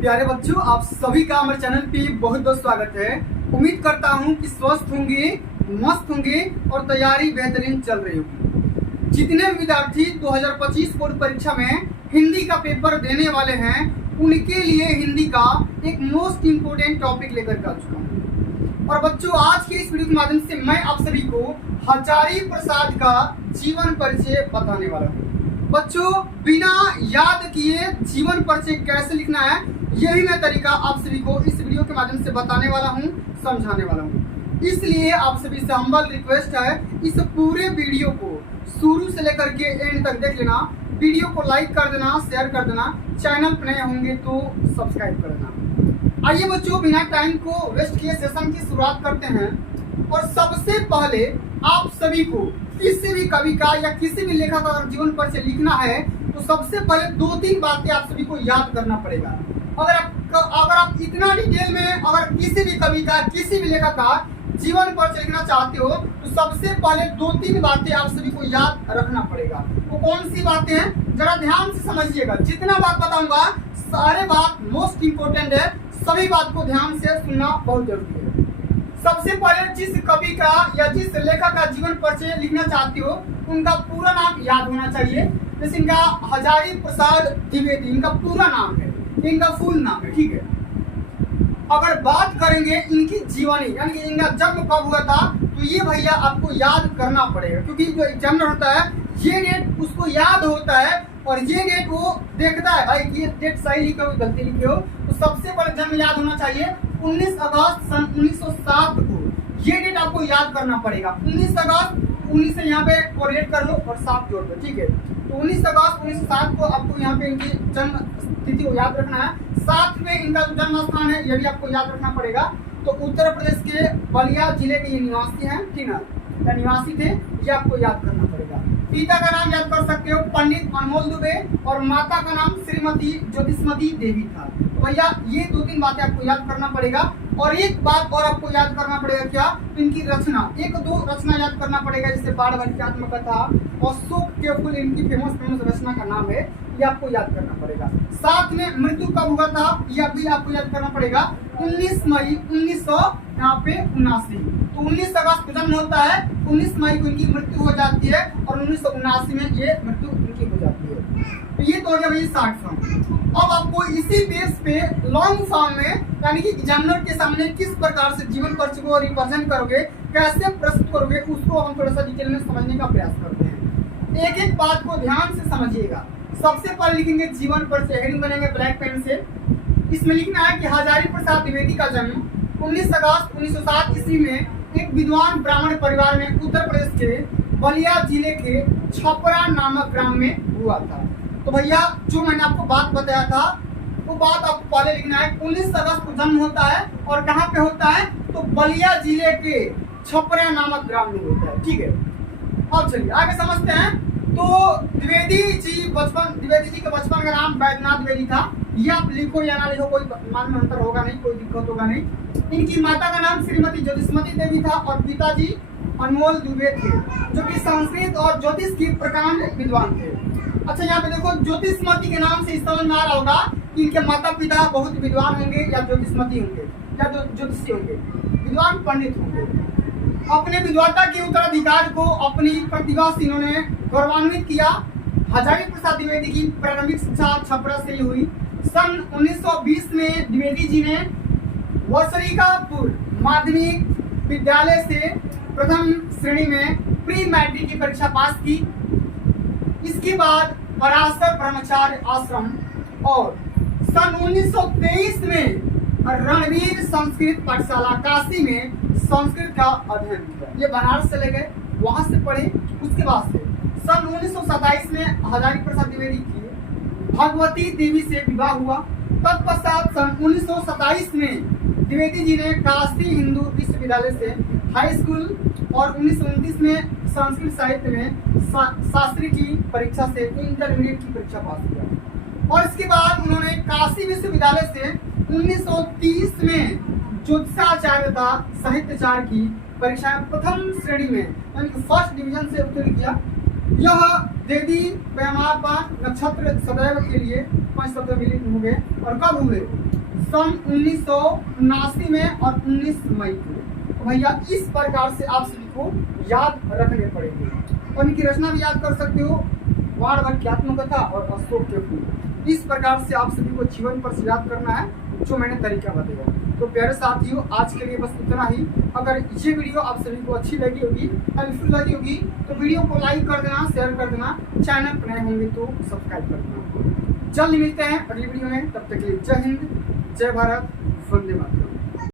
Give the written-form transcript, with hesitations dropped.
प्यारे बच्चों, आप सभी का हमारे चैनल पे बहुत बहुत स्वागत है। उम्मीद करता हूँ कि स्वस्थ होंगे, मस्त होंगे और तैयारी बेहतरीन चल रही होगी। जितने विद्यार्थी 2025 बोर्ड परीक्षा में हिंदी का पेपर देने वाले हैं, उनके लिए हिंदी का एक मोस्ट इम्पोर्टेंट टॉपिक लेकर के आ चुका हूँ। और बच्चों, आज के इस वीडियो के माध्यम से मैं आप सभी को हजारी प्रसाद का जीवन परिचय बताने वाला हूँ। बच्चों, बिना याद किए जीवन परिचय कैसे लिखना है, यही मैं तरीका आप सभी को इस वीडियो के माध्यम से बताने वाला हूँ, समझाने वाला हूँ। इसलिए आप सभी से हम्बल रिक्वेस्ट है, इस पूरे वीडियो को शुरू से लेकर के एंड तक देख लेना। वीडियो को लाइक कर देना, शेयर कर देना, चैनल पर नए होंगे तो सब्सक्राइब कर देना। आइए बच्चों, बिना टाइम को वेस्ट किए सेशन की शुरुआत करते हैं। और सबसे पहले आप सभी को किसी भी कवि का या किसी भी लेखक का जीवन परिचय लिखना है तो सबसे पहले 2-3 बातें आप सभी को याद करना पड़ेगा। अगर आप इतना डिटेल में अगर किसी भी कवि का, किसी भी लेखक का जीवन परिचय लिखना चाहते हो तो सबसे पहले 2-3 बातें आप सभी को याद रखना पड़ेगा। वो कौन सी बातें हैं, जरा ध्यान से समझिएगा। जितना बात बताऊंगा सारे बात मोस्ट इम्पोर्टेंट है, सभी बात को ध्यान से सुनना बहुत जरूरी है। सबसे पहले जिस कवि का या जिस लेखक का जीवन परिचय लिखना चाहते हो, उनका पूरा नाम याद होना चाहिए। जैसे इनका हजारी प्रसाद द्विवेदी, इनका पूरा नाम है, इनका फुल नाम है, ठीक है। अगर बात करेंगे इनकी जीवनी, यानी कि इनका जन्म कब हुआ था, तो ये भैया आपको याद करना पड़ेगा, क्योंकि जो एग्जामिनर होता है ये डेट उसको याद होता है और ये डेट वो देखता है, भाई ये डेट सही लिखे हो गलती लिखे हो। तो सबसे पहले जन्म याद होना चाहिए 19 अगस्त सन 1907 को, ये डेट आपको याद करना पड़ेगा। 19 अगस्त 19 से यहाँ पे कोरिलेट कर लो और 7 जोड़ दो, ठीक है। तो 19 अगस्त 1907 को आपको यहाँ पे इनकी जन्म तिथि को याद रखना है। साथ में इनका जो जन्म स्थान है ये भी आपको याद रखना पड़ेगा। तो उत्तर प्रदेश के बलिया जिले के ये निवासी हैं, ठीक है, निवासी थे, ये आपको याद करना पड़ेगा। पिता का नाम याद कर सकते हो, पंडित अनमोल दुबे, और माता का नाम श्रीमती ज्योतिषमती देवी था। तो भैया ये 2-3 बातें आपको याद करना पड़ेगा। और एक बात और आपको याद करना पड़ेगा, क्या, इनकी रचना, 1-2 रचना याद करना पड़ेगा, जैसे बाढ़ की आत्मकथा और शोक के फूल, इनकी फेमस रचना का नाम है, ये आपको याद करना पड़ेगा। साथ में मृत्यु कब हुआ था यह भी आपको याद करना पड़ेगा, 19 मई 1979। तो 19 अगस्त को जन्म होता है, 19 मई को इनकी मृत्यु हो जाती है और 1979 में ये मृत्यु इनकी हो जाती है। तो ये तो हो गया भाई शॉर्ट फॉर्म। अब आपको इसी बेस पे लॉन्ग फॉर्म में, यानी कि एग्जामिनर के सामने किस प्रकार से जीवन परिचय को रिप्रेजेंट करोगे, कैसे प्रस्तुत करोगे, उसको हम थोड़ा सा डिटेल में समझने का प्रयास करते हैं। एक एक बात को ध्यान से समझिएगा। सबसे पहले लिखेंगे जीवन परिचय, हेडिंग बनेंगे ब्लैक पेन से। इसमें लिखना है कि हजारी प्रसाद द्विवेदी का जन्म 19 अगस्त 1907 ईस्वी में एक विद्वान ब्राह्मण परिवार में उत्तर प्रदेश के बलिया जिले के छपरा नामक ग्राम में हुआ था। तो भैया जो मैंने आपको बात बताया था वो बात आपको पहले लिखना है। 19 अगस्त को जन्म होता है और कहाँ पे होता है, तो बलिया जिले के छपरा नामक ग्राम में होता है, ठीक है। अब चलिए आगे समझते हैं। तो द्विवेदी जी के बचपन का नाम बैद्यनाथ द्विवेदी था। ये आप लिखो या ना लिखो, कोई मान में अंतर होगा नहीं, कोई दिक्कत होगा नहीं। इनकी माता का नाम श्रीमती ज्योतिषमती देवी था और पिताजी अनमोल दुबे थे, जो कि संस्कृत और ज्योतिष की प्रकांड विद्वान थे। अच्छा, यहाँ पे देखो, ज्योतिषमती के नाम से इस समझ में आ रहा होगा कि इनके माता पिता बहुत विद्वान होंगे या ज्योतिषमती होंगे या ज्योतिषी होंगे, विद्वान पंडित होंगे। अपने विद्वता के उत्तराधिकार को अपनी प्रतिभा से इन्होंने गौरवान्वित किया। हजारी प्रसाद द्विवेदी की प्रारंभिक शिक्षा छपरा से ही हुई। सन 1920 में द्विवेदी जी ने वसरिकापुर माध्यमिक विद्यालय से प्रथम श्रेणी में प्री मैट्रिक की परीक्षा पास की। इसके बाद पराशर ब्रह्मचार्य आश्रम और सन 1923 में रणवीर संस्कृत पाठशाला काशी में संस्कृत का अध्ययन किया। ये बनारस चले गए, वहां से पढ़े। उसके बाद से सन 1927 में हजारी प्रसाद द्विवेदी की भगवती देवी से विवाह हुआ। तत्पश्चात सन 1927 में द्विवेदी जी ने काशी हिंदू विश्वविद्यालय से हाई स्कूल और 1929 में संस्कृत साहित्य में शास्त्री की परीक्षा से इंटरमीडिएट की परीक्षा पास किया। और इसके बाद उन्होंने काशी विश्वविद्यालय से 1930 में ज्योतिषाचार्यता साहित्याचार्य की परीक्षा प्रथम श्रेणी में, यानी कि फर्स्ट डिवीजन से उत्तीर्ण किया। यह देवी पैमापा नक्षत्र सदैव के लिए 5 शब्द मिलित होंगे और कब हुए? सन 1979 में और 19 मई को। तो भैया इस प्रकार से आप सभी को याद रखने पड़ेंगे और इनकी रचना भी याद कर सकते हो, वाणभट्ट कथा और अशोक के फूल। इस प्रकार से आप सभी को जीवन पर से याद करना है, जो मैंने तरीका बताया। तो प्यारे साथियों, आज के लिए बस इतना ही। अगर ये वीडियो आप सभी को अच्छी लगी होगी, हेल्पफुल लगी होगी, तो वीडियो को लाइक कर देना, शेयर कर देना, चैनल पर नए होंगे तो सब्सक्राइब कर देना। जल्द मिलते हैं अगली वीडियो में, तब तक के लिए जय हिंद, जय भारत, वंदे मातरम।